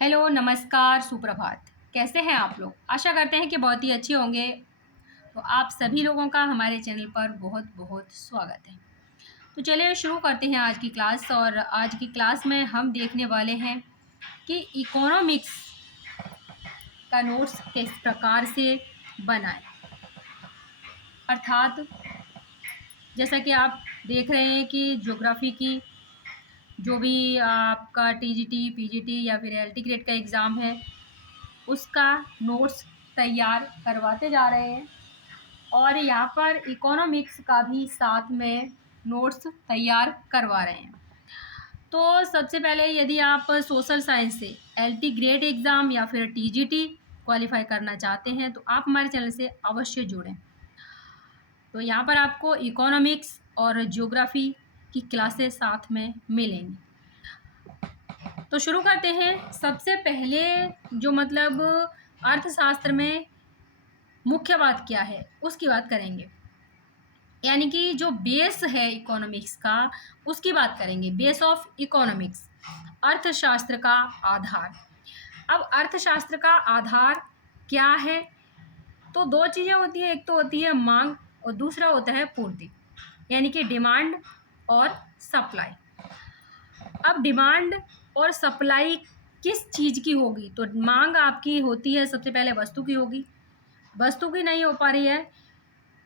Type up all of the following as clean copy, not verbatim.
Hello, नमस्कार, सुप्रभात। कैसे हैं आप लोग? आशा करते हैं कि बहुत ही अच्छे होंगे। तो आप सभी लोगों का हमारे चैनल पर बहुत-बहुत स्वागत है। तो चलिए शुरू करते हैं आज की क्लास और आज की क्लास में हम देखने वाले हैं कि इकोनॉमिक्स का नोट्स किस प्रकार से बनाएँ। अर्थात जैसा कि आप देख रहे हैं कि ज्योग्राफ़ी की जो भी आपका टीजीटी, पीजीटी या फिर एलटी ग्रेड का एग्ज़ाम है, उसका नोट्स तैयार करवाते जा रहे हैं और यहाँ पर इकोनॉमिक्स का भी साथ में नोट्स तैयार करवा रहे हैं। तो सबसे पहले यदि आप सोशल साइंस से एलटी ग्रेड एग्ज़ाम या फिर टीजीटी क्वालिफ़ाई करना चाहते हैं तो आप हमारे चैनल से अवश्य जुड़ें। तो यहाँ पर आपको इकोनॉमिक्स और ज्योग्राफ़ी की क्लासेस साथ में मिलेंगी। तो शुरू करते हैं। सबसे पहले जो मतलब अर्थशास्त्र में मुख्य बात क्या है, उसकी बात करेंगे। यानी कि जो बेस है इकोनॉमिक्स का, उसकी बात करेंगे। बेस ऑफ इकोनॉमिक्स, अर्थशास्त्र का आधार। अब अर्थशास्त्र का आधार क्या है? तो 2 चीज़ें होती हैं, एक तो होती है माँग और दूसरा होता है पूर्ति, यानी कि डिमांड और सप्लाई। अब डिमांड और सप्लाई किस चीज़ की होगी? तो माँग आपकी होती है सबसे पहले वस्तु की होगी। वस्तु की नहीं हो पा रही है,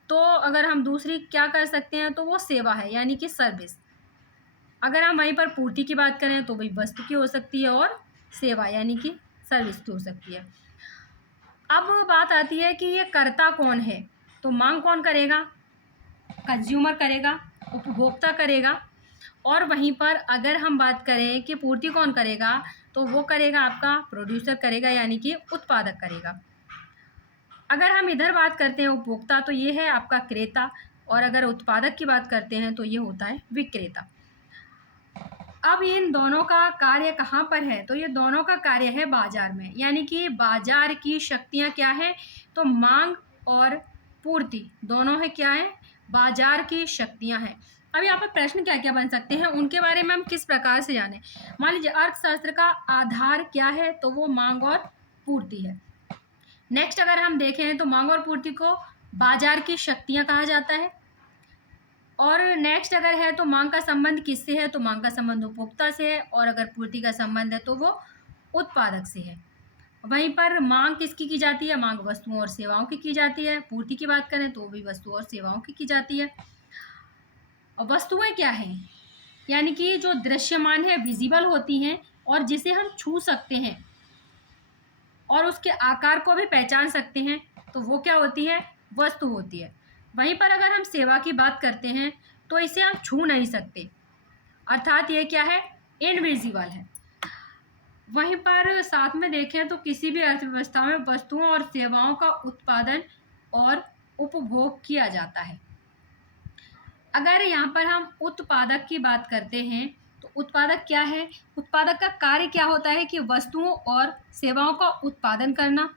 तो अगर हम दूसरी क्या कर सकते हैं, तो वो सेवा है, यानी कि सर्विस। अगर हम वहीं पर पूर्ति की बात करें, तो वही वस्तु की हो सकती है और सेवा यानी कि सर्विस की हो सकती है। अब बात आती है कि ये करता कौन है? तो माँग कौन करेगा? कंज़्यूमर करेगा, उपभोक्ता करेगा। और वहीं पर अगर हम बात करें कि पूर्ति कौन करेगा, तो वो करेगा आपका प्रोड्यूसर करेगा, यानी कि उत्पादक करेगा। अगर हम इधर बात करते हैं उपभोक्ता, तो ये है आपका क्रेता, और अगर उत्पादक की बात करते हैं तो ये होता है विक्रेता। अब इन दोनों का कार्य कहाँ पर है? तो ये दोनों का कार्य है बाजार में, यानी कि बाजार की शक्तियाँ क्या हैं? तो मांग और पूर्ति दोनों है क्या है? बाजार की शक्तियाँ हैं। अब यहाँ पर प्रश्न क्या-क्या बन सकते हैं, उनके बारे में हम किस प्रकार से जानें? मान लीजिए अर्थशास्त्र का आधार क्या है? तो वो मांग और पूर्ति है। नेक्स्ट अगर हम देखें तो मांग और पूर्ति को बाजार की शक्तियाँ कहा जाता है। और नेक्स्ट अगर है तो मांग का संबंध किससे है? तो मांग का संबंध उपभोक्ता से है, और अगर पूर्ति का संबंध है तो वो उत्पादक से है। वहीं पर मांग किसकी की जाती है? मांग वस्तुओं और सेवाओं की जाती है। पूर्ति की बात करें तो भी वस्तुओं और सेवाओं की जाती है। और वस्तुएं क्या हैं? यानी कि जो दृश्यमान है, विजिबल होती हैं और जिसे हम छू सकते हैं और उसके आकार को भी पहचान सकते हैं, तो वो क्या होती है? वस्तु होती है। वहीं पर अगर हम सेवा की बात करते हैं तो इसे हम छू नहीं सकते, अर्थात ये क्या है? इनविजिबल है। वहीं पर साथ में देखें तो किसी भी अर्थव्यवस्था में वस्तुओं और सेवाओं का उत्पादन और उपभोग किया जाता है। अगर यहाँ पर हम उत्पादक की बात करते हैं तो उत्पादक क्या है? उत्पादक का कार्य क्या होता है कि वस्तुओं और सेवाओं का उत्पादन करना,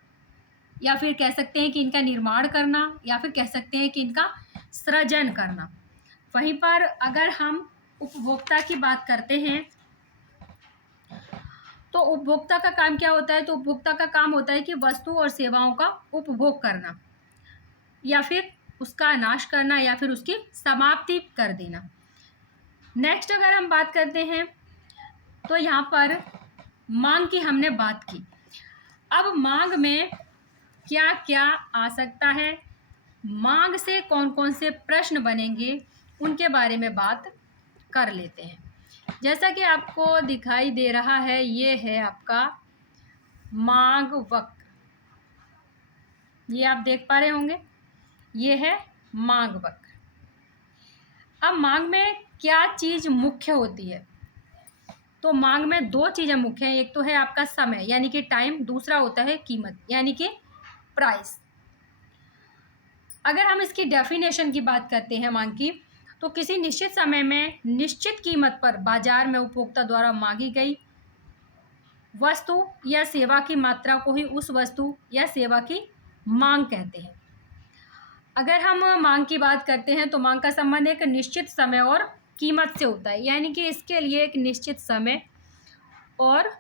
या फिर कह सकते हैं कि इनका निर्माण करना, या फिर कह सकते हैं कि इनका सृजन करना। वहीं पर अगर हम उपभोक्ता की बात करते हैं तो उपभोक्ता का काम क्या होता है? तो उपभोक्ता का काम होता है कि वस्तु और सेवाओं का उपभोग करना, या फिर उसका नाश करना, या फिर उसकी समाप्ति कर देना। नेक्स्ट अगर हम बात करते हैं तो यहाँ पर मांग की हमने बात की। अब मांग में क्या क्या आ सकता है, मांग से कौन कौन से प्रश्न बनेंगे, उनके बारे में बात कर लेते हैं। जैसा कि आपको दिखाई दे रहा है, ये है आपका मांग वक्र। ये आप देख पा रहे होंगे, ये है मांग वक्र। अब मांग में क्या चीज़ मुख्य होती है? तो मांग में 2 चीज़ें मुख्य हैं। एक तो है आपका समय, यानी कि टाइम, दूसरा होता है कीमत, यानी कि प्राइस। अगर हम इसकी डेफिनेशन की बात करते हैं मांग की, तो किसी निश्चित समय में निश्चित कीमत पर बाजार में उपभोक्ता द्वारा मांगी गई वस्तु या सेवा की मात्रा को ही उस वस्तु या सेवा की मांग कहते हैं। अगर हम मांग की बात करते हैं तो मांग का संबंध एक निश्चित समय और कीमत से होता है, यानी कि इसके लिए एक निश्चित समय और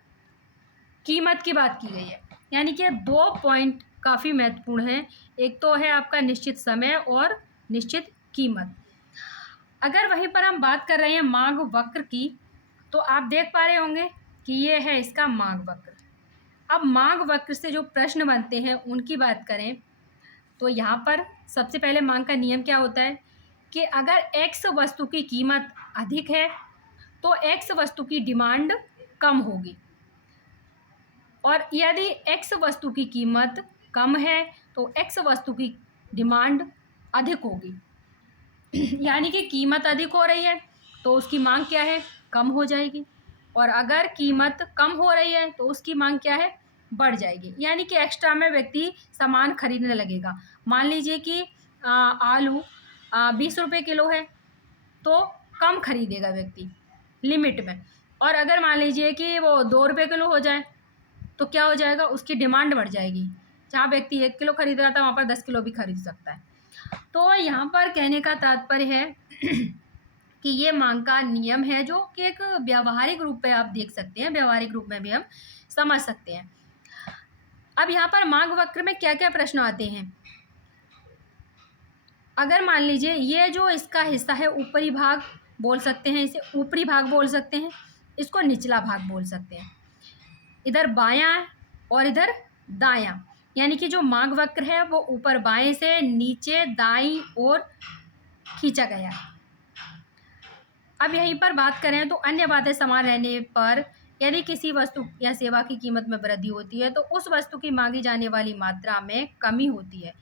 कीमत की बात की गई है। यानी कि 2 पॉइंट काफ़ी महत्वपूर्ण हैं। एक तो है आपका निश्चित समय और निश्चित कीमत। अगर वहीं पर हम बात कर रहे हैं मांग वक्र की, तो आप देख पा रहे होंगे कि ये है इसका मांग वक्र। अब मांग वक्र से जो प्रश्न बनते हैं उनकी बात करें तो यहाँ पर सबसे पहले मांग का नियम क्या होता है कि अगर एक्स वस्तु की कीमत अधिक है तो एक्स वस्तु की डिमांड कम होगी, और यदि एक्स वस्तु की कीमत कम है तो एक्स वस्तु की डिमांड अधिक होगी। यानी कि कीमत अधिक हो रही है तो उसकी मांग क्या है, कम हो जाएगी, और अगर कीमत कम हो रही है तो उसकी मांग क्या है, बढ़ जाएगी। यानी कि एक्स्ट्रा में व्यक्ति सामान खरीदने लगेगा। मान लीजिए कि आलू 20 रुपये किलो है तो कम खरीदेगा व्यक्ति लिमिट में, और अगर मान लीजिए कि वो 2 रुपये किलो हो जाए तो क्या हो जाएगा, उसकी डिमांड बढ़ जाएगी। जहाँ व्यक्ति 1 किलो खरीद रहा था वहाँ पर 10 किलो भी खरीद सकता है। तो यहाँ पर कहने का तात्पर्य है कि ये मांग का नियम है जो कि एक व्यावहारिक रूप में आप देख सकते हैं, व्यावहारिक रूप में भी हम समझ सकते हैं। अब यहाँ पर मांग वक्र में क्या क्या प्रश्न आते हैं। अगर मान लीजिए ये जो इसका हिस्सा है ऊपरी भाग बोल सकते हैं, इसे ऊपरी भाग बोल सकते हैं, इसको निचला भाग बोल सकते हैं। इधर बायां और इधर दायां, यानी कि जो मांग वक्र है वो ऊपर बाएं से नीचे दाईं ओर खींचा गया है। अब यहीं पर बात करें तो अन्य बातें समान रहने पर यदि किसी वस्तु या सेवा की कीमत में वृद्धि होती है तो उस वस्तु की मांगी जाने वाली मात्रा में कमी होती है,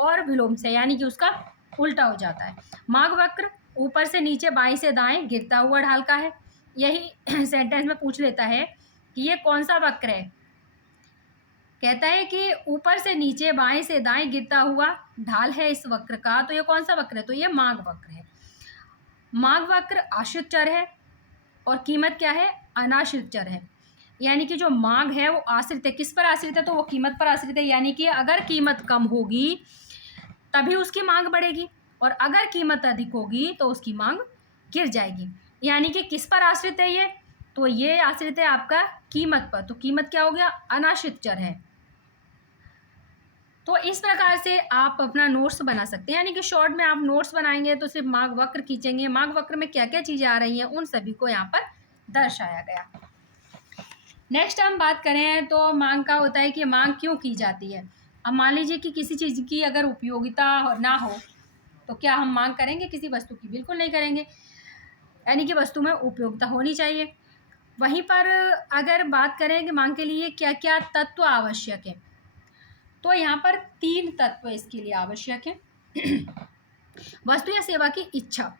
और विलोम से यानी कि उसका उल्टा हो जाता है। मांग वक्र ऊपर से नीचे बाएं से दाएं गिरता हुआ ढाल का है। यही सेंटेंस में पूछ लेता है कि ये कौन सा वक्र है। कहता है कि ऊपर से नीचे बाएं से दाएं गिरता हुआ ढाल है इस वक्र का, तो ये कौन सा वक्र है, तो ये मांग वक्र है। मांग वक्र आश्रित चर है और कीमत क्या है, अनाश्रित चर है। यानी कि जो मांग है वो आश्रित है, किस पर आश्रित है, तो वो कीमत पर आश्रित है। यानी कि अगर कीमत कम होगी तभी उसकी मांग बढ़ेगी, और अगर कीमत अधिक होगी तो उसकी मांग गिर जाएगी। यानी कि किस पर आश्रित है ये, तो ये आश्रित है आपका कीमत पर। तो कीमत क्या हो गया, अनाश्रित चर है। तो इस प्रकार से आप अपना नोट्स बना सकते हैं। यानी कि शॉर्ट में आप नोट्स बनाएंगे तो सिर्फ मांग वक्र खींचेंगे, मांग वक्र में क्या क्या चीज़ें आ रही हैं उन सभी को यहाँ पर दर्शाया गया। नेक्स्ट हम बात करें तो मांग का होता है कि मांग क्यों की जाती है। अब मान लीजिए कि किसी चीज़ की अगर उपयोगिता ना हो तो क्या हम मांग करेंगे किसी वस्तु की, बिल्कुल नहीं करेंगे। यानी कि वस्तु में उपयोगिता होनी चाहिए। वहीं पर अगर बात करें कि मांग के लिए क्या क्या तत्व आवश्यक है, तो यहाँ पर 3 तत्व इसके लिए आवश्यक है। वस्तु या सेवा की इच्छा,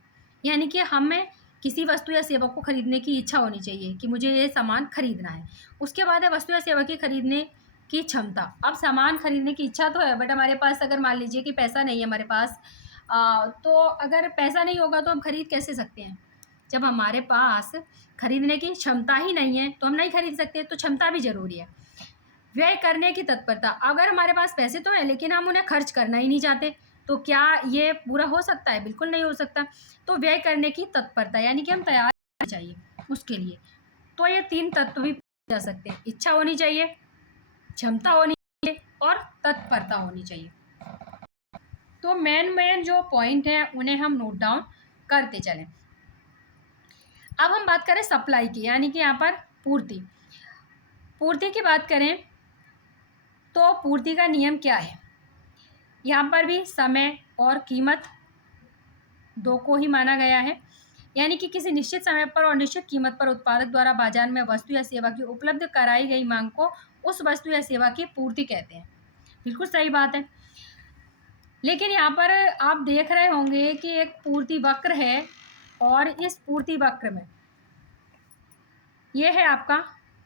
यानी कि हमें किसी वस्तु या सेवा को खरीदने की इच्छा होनी चाहिए कि मुझे ये सामान खरीदना है। उसके बाद है वस्तु या सेवा की खरीदने की क्षमता। अब सामान खरीदने की इच्छा तो है, बट हमारे पास अगर मान लीजिए कि पैसा नहीं है हमारे पास, तो अगर पैसा नहीं होगा तो हम खरीद कैसे सकते हैं। जब हमारे पास खरीदने की क्षमता ही नहीं है तो हम नहीं खरीद सकते, तो क्षमता भी ज़रूरी है। व्यय करने की तत्परता, अगर हमारे पास पैसे तो हैं लेकिन हम उन्हें खर्च करना ही नहीं चाहते तो क्या ये पूरा हो सकता है, बिल्कुल नहीं हो सकता। तो व्यय करने की तत्परता यानी कि हम तैयार होना चाहिए उसके लिए। तो ये 3 तत्व भी जा सकते हैं, इच्छा होनी चाहिए, क्षमता होनी चाहिए और तत्परता होनी चाहिए। तो मेन जो पॉइंट है उन्हें हम नोट डाउन करते चलें। अब हम बात करें सप्लाई की, यानी कि यहाँ पर पूर्ति की बात करें तो पूर्ति का नियम क्या है। यहाँ पर भी समय और कीमत 2 को ही माना गया है। यानी कि किसी निश्चित समय पर और निश्चित कीमत पर उत्पादक द्वारा बाजार में वस्तु या सेवा की उपलब्ध कराई गई मांग को उस वस्तु या सेवा की पूर्ति कहते हैं। बिल्कुल सही बात है। लेकिन यहाँ पर आप देख रहे होंगे कि एक पूर्ति वक्र है, और इस पूर्ति वक्र में यह है आपका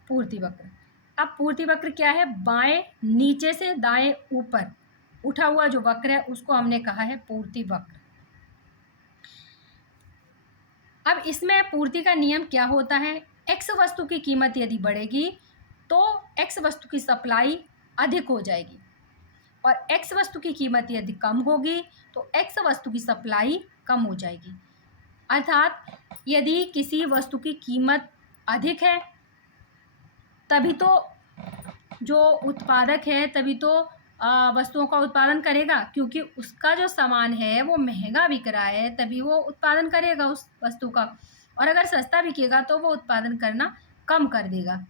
पूर्ति वक्र। अब पूर्ति वक्र क्या है, बाएं नीचे से दाएं ऊपर उठा हुआ जो वक्र है उसको हमने कहा है पूर्ति वक्र। अब इसमें पूर्ति का नियम क्या होता है, एक्स वस्तु की कीमत यदि बढ़ेगी तो एक्स वस्तु की सप्लाई अधिक हो जाएगी, और एक्स वस्तु की कीमत यदि कम होगी तो एक्स वस्तु की सप्लाई कम हो जाएगी। अर्थात यदि किसी वस्तु की कीमत अधिक है तभी तो जो उत्पादक है तभी तो वस्तुओं का उत्पादन करेगा, क्योंकि उसका जो सामान है वो महंगा बिक रहा है तभी वो उत्पादन करेगा उस वस्तु का, और अगर सस्ता बिकेगा तो वो उत्पादन करना कम कर देगा।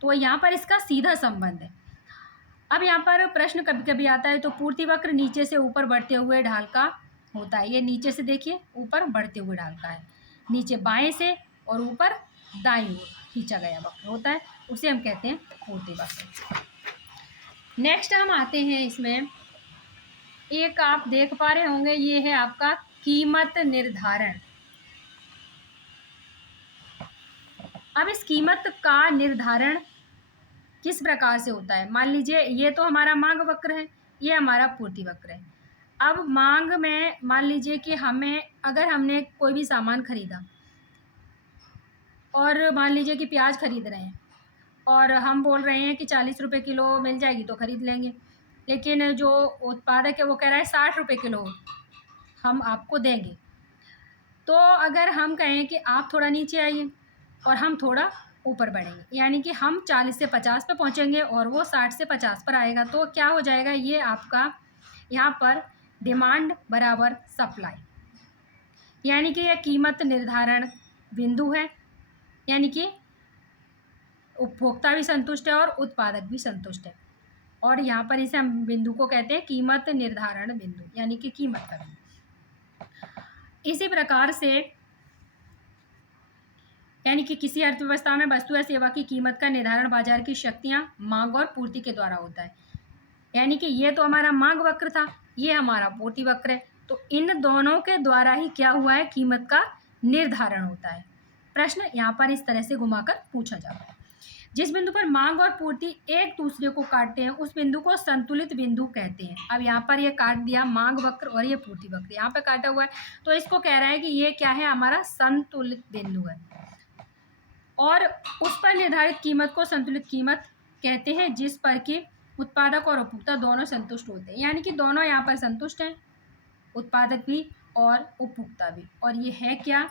तो यहाँ पर इसका सीधा संबंध है। अब यहाँ पर प्रश्न कभी कभी आता है, तो पूर्ति वक्र नीचे से ऊपर बढ़ते हुए ढाल का होता है। ये नीचे से देखिए ऊपर बढ़ते हुए ढाल का है, नीचे बाएं से और ऊपर दाईं ओर खींचा गया वक्र होता है, उसे हम कहते हैं पूर्ति वक्र। नेक्स्ट हम आते हैं इसमें, एक आप देख पा रहे होंगे, ये है आपका कीमत निर्धारण। अब इस कीमत का निर्धारण किस प्रकार से होता है? मान लीजिए ये तो हमारा मांग वक्र है, ये हमारा पूर्ति वक्र है। अब मांग में मान लीजिए कि अगर हमने कोई भी सामान खरीदा, और मान लीजिए कि प्याज खरीद रहे हैं और हम बोल रहे हैं कि 40 रुपये किलो मिल जाएगी तो खरीद लेंगे, लेकिन जो उत्पादक है वो कह रहा है 60 रुपये किलो हम आपको देंगे। तो अगर हम कहें कि आप थोड़ा नीचे आइए और हम थोड़ा ऊपर बढ़ेंगे, यानी कि हम 40 से 50 पे पहुंचेंगे और वो 60 से 50 पर आएगा, तो क्या हो जाएगा, ये आपका यहाँ पर डिमांड बराबर सप्लाई, यानी कि यह कीमत निर्धारण बिंदु है, यानी कि उपभोक्ता भी संतुष्ट है और उत्पादक भी संतुष्ट है, और यहाँ पर इसे हम बिंदु को कहते हैं कीमत निर्धारण बिंदु, यानी कि कीमत का बिंदु। इसी प्रकार से यानी कि किसी अर्थव्यवस्था में वस्तु या सेवा की कीमत का निर्धारण बाजार की शक्तियां मांग और पूर्ति के द्वारा होता है। यानी कि ये तो हमारा मांग वक्र था, ये हमारा पूर्ति वक्र है, तो इन दोनों के द्वारा ही क्या हुआ है, कीमत का निर्धारण होता है। प्रश्न यहाँ पर इस तरह से घुमाकर पूछा जाता है, जिस बिंदु पर मांग और पूर्ति एक दूसरे को काटते हैं उस बिंदु को संतुलित बिंदु कहते हैं। अब यहाँ पर ये काट दिया मांग वक्र और ये पूर्ति वक्र यहाँ पे काटा हुआ है, तो इसको कह रहा है कि ये क्या है, हमारा संतुलित बिंदु है, और उस पर निर्धारित कीमत को संतुलित कीमत कहते हैं, जिस पर कि उत्पादक और उपभोक्ता दोनों संतुष्ट होते हैं। यानी कि दोनों यहाँ पर संतुष्ट हैं, उत्पादक भी और उपभोक्ता भी, और ये है क्या,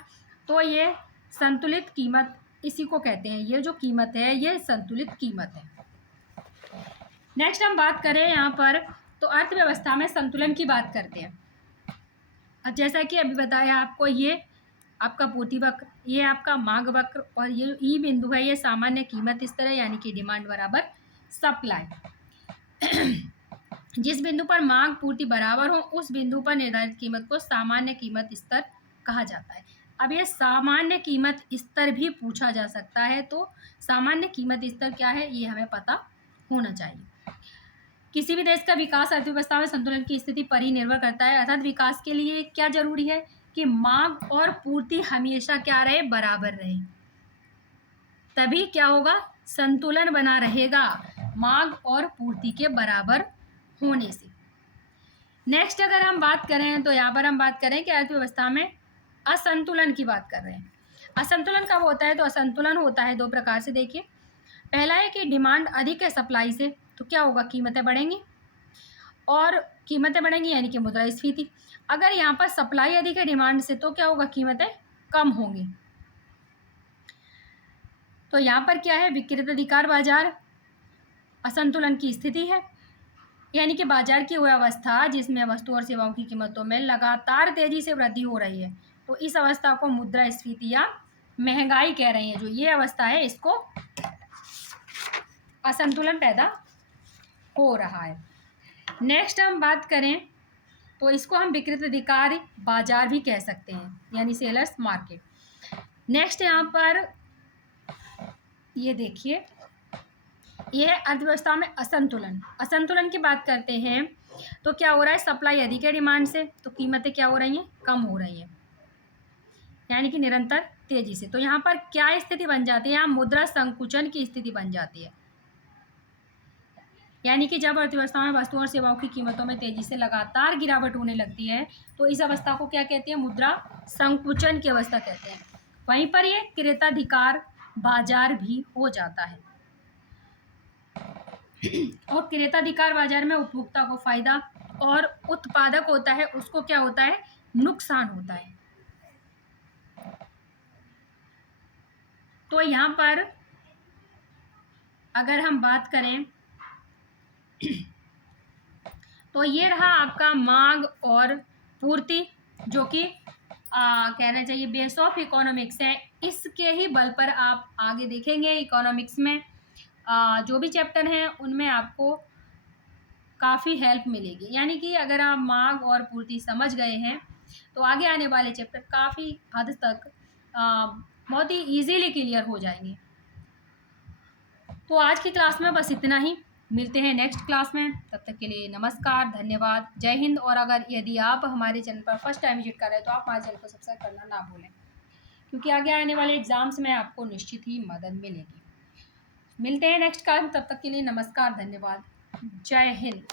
तो ये संतुलित कीमत इसी को कहते हैं। ये जो कीमत है ये संतुलित कीमत है। नेक्स्ट हम बात करें यहाँ पर, तो अर्थव्यवस्था में संतुलन की बात करते हैं। अब जैसा कि अभी बताया आपको, ये आपका पूर्ति वक्र, ये आपका मांग वक्र, और ये ई बिंदु है, ये सामान्य कीमत स्तर है, यानी कि डिमांड बराबर सप्लाई। जिस बिंदु पर मांग पूर्ति बराबर हो उस बिंदु पर निर्धारित कीमत को सामान्य कीमत स्तर कहा जाता है। अब ये सामान्य कीमत स्तर भी पूछा जा सकता है, तो सामान्य कीमत स्तर क्या है ये हमें पता होना चाहिए। किसी भी देश का विकास अर्थव्यवस्था में संतुलन की स्थिति पर ही निर्भर करता है, अर्थात विकास के लिए क्या जरूरी है कि मांग और पूर्ति हमेशा क्या रहे, बराबर रहे, तभी क्या होगा, संतुलन बना रहेगा मांग और पूर्ति के बराबर होने से। नेक्स्ट अगर हम बात करें, तो यहाँ पर हम बात करें कि अर्थव्यवस्था में असंतुलन की बात कर रहे हैं। असंतुलन कब होता है, तो असंतुलन होता है दो प्रकार से। देखिए, पहला है कि डिमांड अधिक है सप्लाई से, तो क्या होगा, कीमतें बढ़ेंगी, और कीमतें बढ़ेंगी यानी कि मुद्रास्फीति। अगर यहाँ पर सप्लाई अधिक है डिमांड से, तो क्या होगा, कीमतें कम होंगी। तो यहाँ पर क्या है, विक्रेताधिकार बाजार असंतुलन की स्थिति है, यानी कि बाजार की वह अवस्था जिसमें वस्तु और सेवाओं की कीमतों में लगातार तेजी से वृद्धि हो रही है, तो इस अवस्था को मुद्रास्फीति या महंगाई कह रहे हैं। जो ये अवस्था है इसको असंतुलन पैदा हो रहा है। नेक्स्ट हम बात करें, तो इसको हम विक्रेताधिकार बाजार भी कह सकते हैं, यानी सेलर्स मार्केट। नेक्स्ट यहाँ पर ये देखिए, यह है अर्थव्यवस्था में असंतुलन। असंतुलन की बात करते हैं तो क्या हो रहा है, सप्लाई अधिक है डिमांड से, तो कीमतें क्या हो रही हैं, कम हो रही हैं, यानी कि निरंतर तेजी से। तो यहाँ पर क्या स्थिति बन जाती है, यहाँ मुद्रा संकुचन की स्थिति बन जाती है, यानी कि जब अर्थव्यवस्था में वस्तुओं और सेवाओं की कीमतों में तेजी से लगातार गिरावट होने लगती है, तो इस अवस्था को क्या कहते हैं, मुद्रा संकुचन की अवस्था कहते हैं। वहीं पर ये क्रेताधिकार बाजार भी हो जाता है, और क्रेताधिकार बाजार में उपभोक्ता को फायदा और उत्पादक होता है उसको क्या होता है, नुकसान होता है। तो यहाँ पर अगर हम बात करें तो ये रहा आपका मांग और पूर्ति, जो कि कहना चाहिए बेस ऑफ इकोनॉमिक्स है। इसके ही बल पर आप आगे देखेंगे इकोनॉमिक्स में जो भी चैप्टर हैं उनमें आपको काफ़ी हेल्प मिलेगी। यानी कि अगर आप मांग और पूर्ति समझ गए हैं तो आगे आने वाले चैप्टर काफ़ी हद तक बहुत ही इजीली क्लियर हो जाएंगे। तो आज की क्लास में बस इतना ही, मिलते हैं नेक्स्ट क्लास में। तब तक के लिए नमस्कार, धन्यवाद, जय हिंद। और अगर यदि आप हमारे चैनल पर फर्स्ट टाइम विजिट कर रहे हैं तो आप हमारे चैनल को सब्सक्राइब करना ना भूलें, क्योंकि आगे आने वाले एग्जाम्स में आपको निश्चित ही मदद मिलेगी। मिलते हैं नेक्स्ट क्लास में, तब तक के लिए नमस्कार, धन्यवाद, जय हिंद।